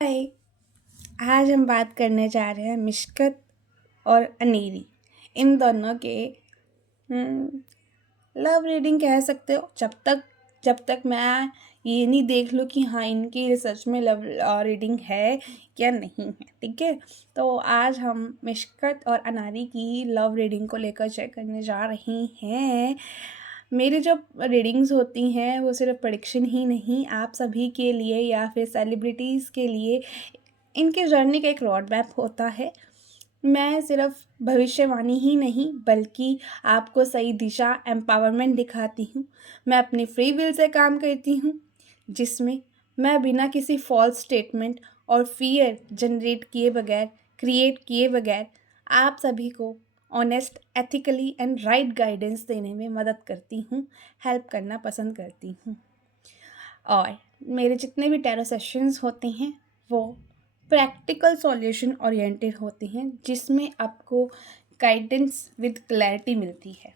हाय। आज हम बात करने जा रहे हैं मिशकत और अनेरी, इन दोनों के लव रीडिंग कह सकते हो। जब तक मैं ये नहीं देख लूँ कि हाँ इनकी रिसर्च में लव रीडिंग है या नहीं है। ठीक है, तो आज हम मिशकत और अनारी की लव रीडिंग को लेकर चेक करने जा रहे हैं। मेरी जो रीडिंग्स होती हैं वो सिर्फ प्रेडिक्शन ही नहीं, आप सभी के लिए या फिर सेलिब्रिटीज़ के लिए इनके जर्नी का एक रोड मैप होता है। मैं सिर्फ भविष्यवाणी ही नहीं बल्कि आपको सही दिशा एम्पावरमेंट दिखाती हूँ। मैं अपनी फ्री विल से काम करती हूँ, जिसमें मैं बिना किसी फॉल्स स्टेटमेंट और फियर जनरेट किए बगैर क्रिएट किए बगैर आप सभी को honest ethically and right guidance देने में मदद करती हूँ, हेल्प करना पसंद करती हूँ। और मेरे जितने भी टैरो सेशंस होते हैं वो प्रैक्टिकल सॉल्यूशन ओरिएंटेड होते हैं, जिसमें आपको गाइडेंस विद क्लैरिटी मिलती है।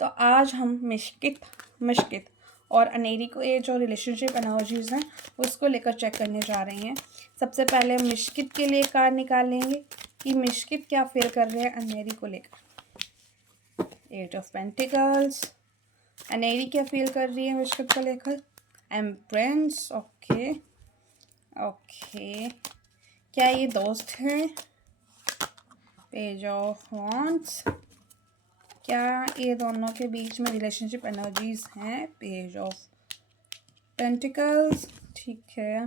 तो आज हम मिशकित और अनेरी को ये जो रिलेशनशिप एनालॉजीज हैं उसको लेकर चेक करने जा रहे हैं। सबसे पहले हम मिशकित के लिए कार्ड निकालेंगे कि मिशकित क्या फील कर रहे हैं अनेरी को लेकर। Eight of pentacles. अनेरी क्या फील कर रही है मिशकित को लेकर। एम्प्रेंस। ओके ओके, क्या ये दोस्त हैं। Page of wands. क्या ये दोनों के बीच में रिलेशनशिप एनर्जीज हैं। Page of pentacles. ठीक है,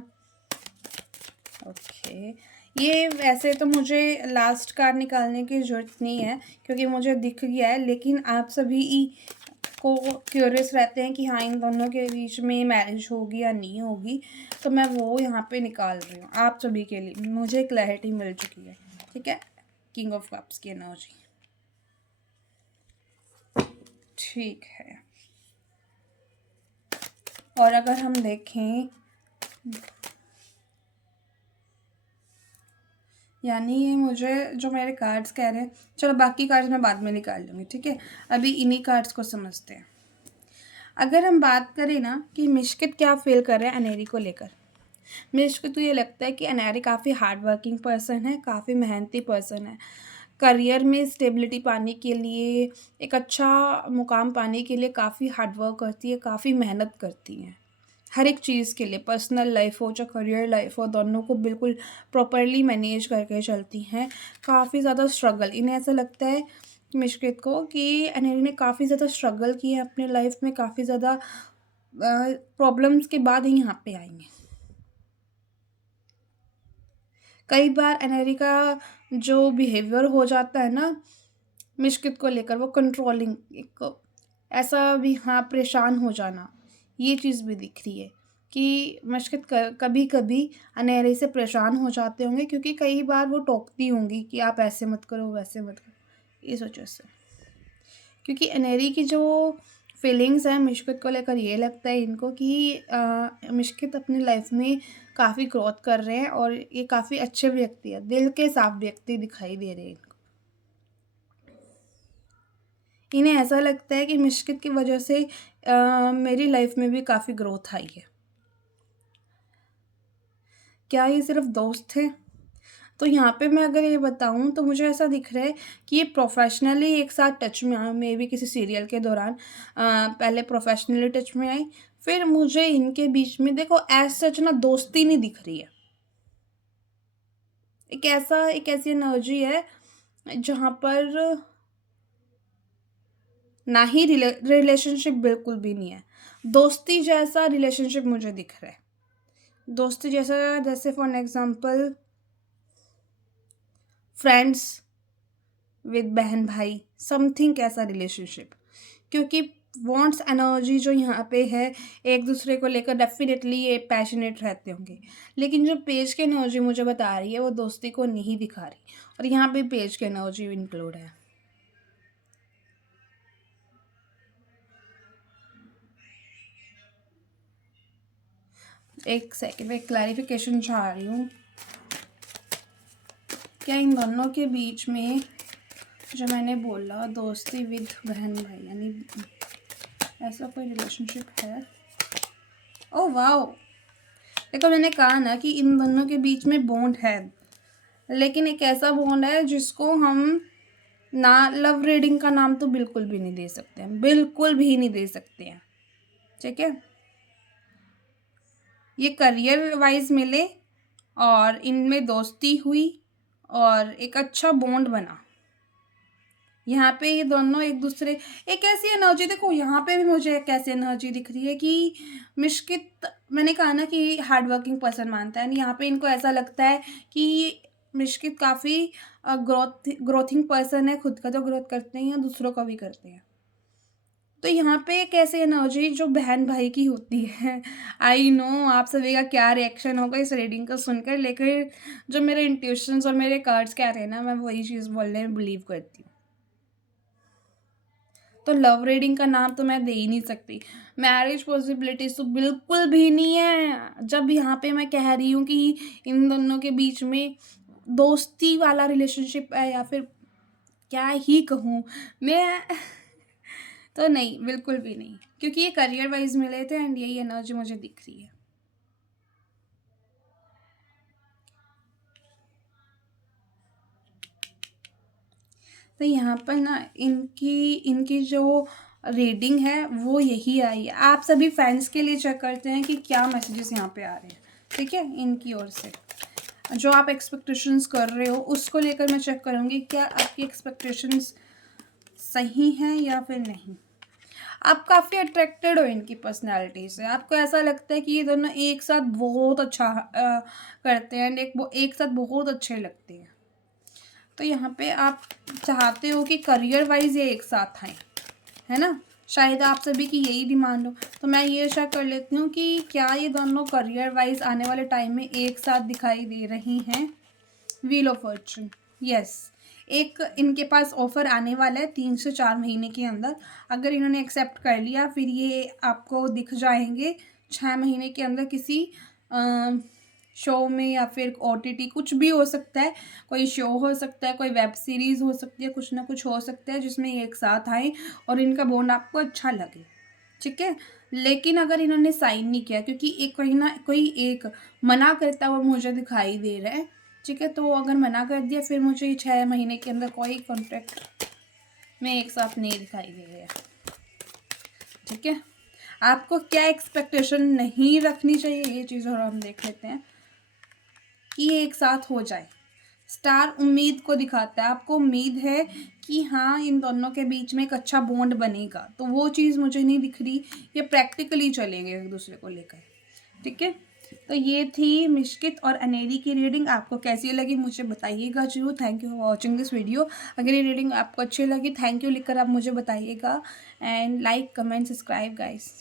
ओके। ये वैसे तो मुझे लास्ट कार्ड निकालने की ज़रूरत नहीं है क्योंकि मुझे दिख गया है, लेकिन आप सभी को क्यूरियस रहते हैं कि हाँ इन दोनों के बीच में मैरिज होगी या नहीं होगी, तो मैं वो यहाँ पे निकाल रही हूँ आप सभी के लिए। मुझे क्लैरिटी मिल चुकी है। ठीक है, किंग ऑफ कप्स की एनर्जी। ठीक है, और अगर हम देखें यानी ये मुझे जो मेरे कार्ड्स कह रहे हैं, चलो बाकी कार्ड्स मैं बाद में निकाल लूँगी। ठीक है, अभी इन्हीं कार्ड्स को समझते हैं। अगर हम बात करें ना कि मिशकित क्या फील कर रहे हैं अनेरी को लेकर, मिशकित तो ये लगता है कि अनेरी काफ़ी हार्ड वर्किंग पर्सन है, काफ़ी मेहनती पर्सन है। करियर में स्टेबिलिटी पाने के लिए, एक अच्छा मुकाम पाने के लिए काफ़ी हार्ड वर्क करती है, काफ़ी मेहनत करती हैं हर एक चीज़ के लिए। पर्सनल लाइफ हो चाहे करियर लाइफ हो, दोनों को बिल्कुल प्रॉपरली मैनेज करके चलती हैं। काफ़ी ज़्यादा स्ट्रगल, इन्हें ऐसा लगता है मिशकित को कि अनेरी ने काफ़ी ज़्यादा स्ट्रगल किए हैं अपने लाइफ में, काफ़ी ज़्यादा प्रॉब्लम्स के बाद ही यहाँ पे आई हैं। कई बार अनेरी का जो बिहेवियर हो जाता है ना मिशकित को लेकर, वो कंट्रोलिंग, एक ऐसा भी, हाँ परेशान हो जाना, ये चीज़ भी दिख रही है कि मिशकित कभी कभी अनेरी से परेशान हो जाते होंगे क्योंकि कई बार वो टोकती होंगी कि आप ऐसे मत करो वैसे मत करो, इस वजह से। क्योंकि अनेरी की जो फीलिंग्स हैं मिशकित को लेकर, ये लगता है इनको कि मिशकित अपनी लाइफ में काफ़ी ग्रोथ कर रहे हैं और ये काफ़ी अच्छे व्यक्ति है, दिल के साफ व्यक्ति दिखाई दे रहे हैं इनको। इन्हें ऐसा लगता है कि मिशकित की वजह से मेरी लाइफ में भी काफ़ी ग्रोथ आई है। क्या ये सिर्फ दोस्त थे? तो यहाँ पे मैं अगर ये बताऊँ तो मुझे ऐसा दिख रहा है कि ये प्रोफेशनली एक साथ टच में आए, मे बी किसी सीरियल के दौरान पहले प्रोफेशनली टच में आई, फिर मुझे इनके बीच में देखो एज सच ना दोस्ती नहीं दिख रही है। एक ऐसी एनर्जी है जहाँ पर ना ही रिलेशनशिप बिल्कुल भी नहीं है, दोस्ती जैसा रिलेशनशिप मुझे दिख रहा है। दोस्ती जैसा, जैसे फॉर एग्जांपल फ्रेंड्स विद बहन भाई, समथिंग ऐसा रिलेशनशिप। क्योंकि वांट्स एनर्जी जो यहाँ पे है एक दूसरे को लेकर डेफिनेटली ये पैशनेट रहते होंगे, लेकिन जो पेज की एनर्जी मुझे बता रही है वो दोस्ती को नहीं दिखा रही, और यहाँ पे पेज की एनर्जी इंक्लूड है। एक सेकेंड में क्लैरिफिकेशन चाह रही हूँ। क्या इन दोनों के बीच में जो मैंने बोला दोस्ती विद बहन भाई, यानी ऐसा कोई रिलेशनशिप है? ओह वाओ, देखो मैंने कहा ना कि इन दोनों के बीच में बॉन्ड है, लेकिन एक ऐसा बॉन्ड है जिसको हम ना लव रीडिंग का नाम तो बिल्कुल भी नहीं दे सकते हैं, बिल्कुल भी नहीं दे सकते हैं। ठीक है, ये करियर वाइज मिले और इनमें दोस्ती हुई और एक अच्छा बॉन्ड बना। यहाँ पे ये दोनों एक दूसरे, एक ऐसी एनर्जी, देखो यहाँ पे भी मुझे एक ऐसी एनर्जी दिख रही है कि मिशकित, मैंने कहा ना कि हार्ड वर्किंग पर्सन मानता है, यहाँ पे इनको ऐसा लगता है कि मिशकित काफ़ी ग्रोथिंग पर्सन है, खुद का तो ग्रोथ करते हैं, दूसरों का भी करते हैं। तो यहाँ पे एक ऐसी एनर्जी जो बहन भाई की होती है। आई नो आप सभी का क्या रिएक्शन होगा इस रीडिंग को सुनकर, लेकिन जो मेरे इंट्यूशंस और मेरे कार्ड्स कह रहे हैं ना, मैं वही चीज़ बोलने में बिलीव करती हूँ। तो लव रीडिंग का नाम तो मैं दे ही नहीं सकती, मैरिज पॉसिबिलिटीज तो बिल्कुल भी नहीं है। जब यहाँ पे मैं कह रही हूँ कि इन दोनों के बीच में दोस्ती वाला रिलेशनशिप है, या फिर क्या ही कहूँ मैं, तो नहीं, बिल्कुल भी नहीं, क्योंकि ये करियर वाइज मिले थे एंड यही एनर्जी मुझे दिख रही है। तो यहाँ पर ना इनकी इनकी जो रीडिंग है वो यही आई है। आप सभी फैंस के लिए चेक करते हैं कि क्या मैसेजेस यहाँ पे आ रहे हैं, ठीक है, इनकी ओर से जो आप एक्सपेक्टेशंस कर रहे हो उसको लेकर मैं चेक करूँगी क्या आपकी एक्सपेक्टेशंस सही हैं या फिर नहीं। आप काफ़ी अट्रैक्टेड हो इनकी पर्सनैलिटी से, आपको ऐसा लगता है कि ये दोनों एक साथ बहुत अच्छा करते हैं एंड एक साथ बहुत अच्छे लगते हैं। तो यहाँ पे आप चाहते हो कि करियर वाइज ये एक साथ आए, है ना, शायद आप सभी की यही डिमांड हो। तो मैं ये चेक कर लेती हूँ कि क्या ये दोनों करियर वाइज आने वाले टाइम में एक साथ दिखाई दे रही हैं। व्हील ऑफ फॉर्चून, यस, एक इनके पास ऑफ़र आने वाला है 3 से 4 महीने के अंदर। अगर इन्होंने एक्सेप्ट कर लिया फिर ये आपको दिख जाएंगे 6 महीने के अंदर किसी शो में, या फिर OTT, कुछ भी हो सकता है, कोई शो हो सकता है, कोई वेब सीरीज़ हो सकती है, कुछ ना कुछ हो सकता है जिसमें ये एक साथ आए और इनका बॉन्ड आपको अच्छा लगे। ठीक है, लेकिन अगर इन्होंने साइन नहीं किया, क्योंकि एक कहीं ना कोई एक मना करता हुआ मुझे दिखाई दे रहा है, ठीक है, तो अगर मना कर दिया फिर मुझे 6 महीने के अंदर कोई कॉन्ट्रैक्ट में एक साथ नहीं दिखाई दे रहा है। ठीक है, आपको क्या एक्सपेक्टेशन नहीं रखनी चाहिए ये चीज़ और हम देख लेते हैं कि ये एक साथ हो जाए। स्टार उम्मीद को दिखाता है, आपको उम्मीद है कि हाँ इन दोनों के बीच में एक अच्छा बॉन्ड बनेगा, तो वो चीज़ मुझे नहीं दिख रही, ये प्रैक्टिकली चलेंगे एक दूसरे को लेकर। ठीक है, तो ये थी मिशकित और अनेरी की रीडिंग। आपको कैसी लगी मुझे बताइएगा जरूर। Thank you for watching this video. अगर ये रीडिंग आपको अच्छी लगी, थैंक यू लिखकर आप मुझे बताइएगा and like comment subscribe guys.